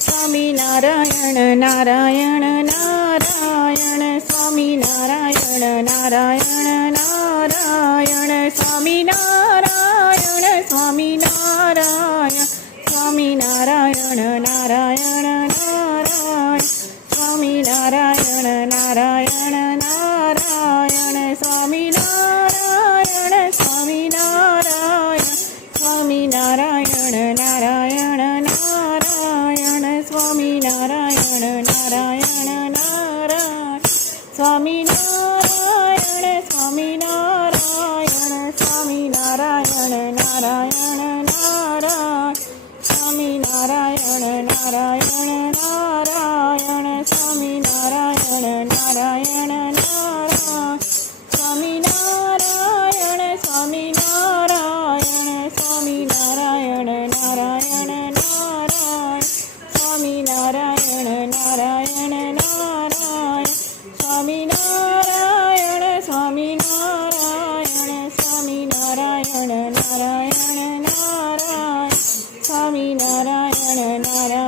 Swaminarayan Narayan Narayan Swaminarayan Narayan Narayan Swaminarayan Swaminarayan Swaminarayan Narayan Narayan Swaminarayan Narayan Narayan Swaminarayan Swaminarayan Swaminarayan Narayan Narayan Swaminarayan Narayan Narayan Swaminarayan Swaminarayan Swaminarayan Narayan Narayan Swaminarayan Narayan Narayan Swaminarayan Narayan Narayan Swaminarayan Swaminarayan Swaminarayan Narayan Narayan Swaminarayan Narayan Narayan Swaminarayan Swaminarayan Swaminarayan Narayan Narayan Swaminarayan Narayan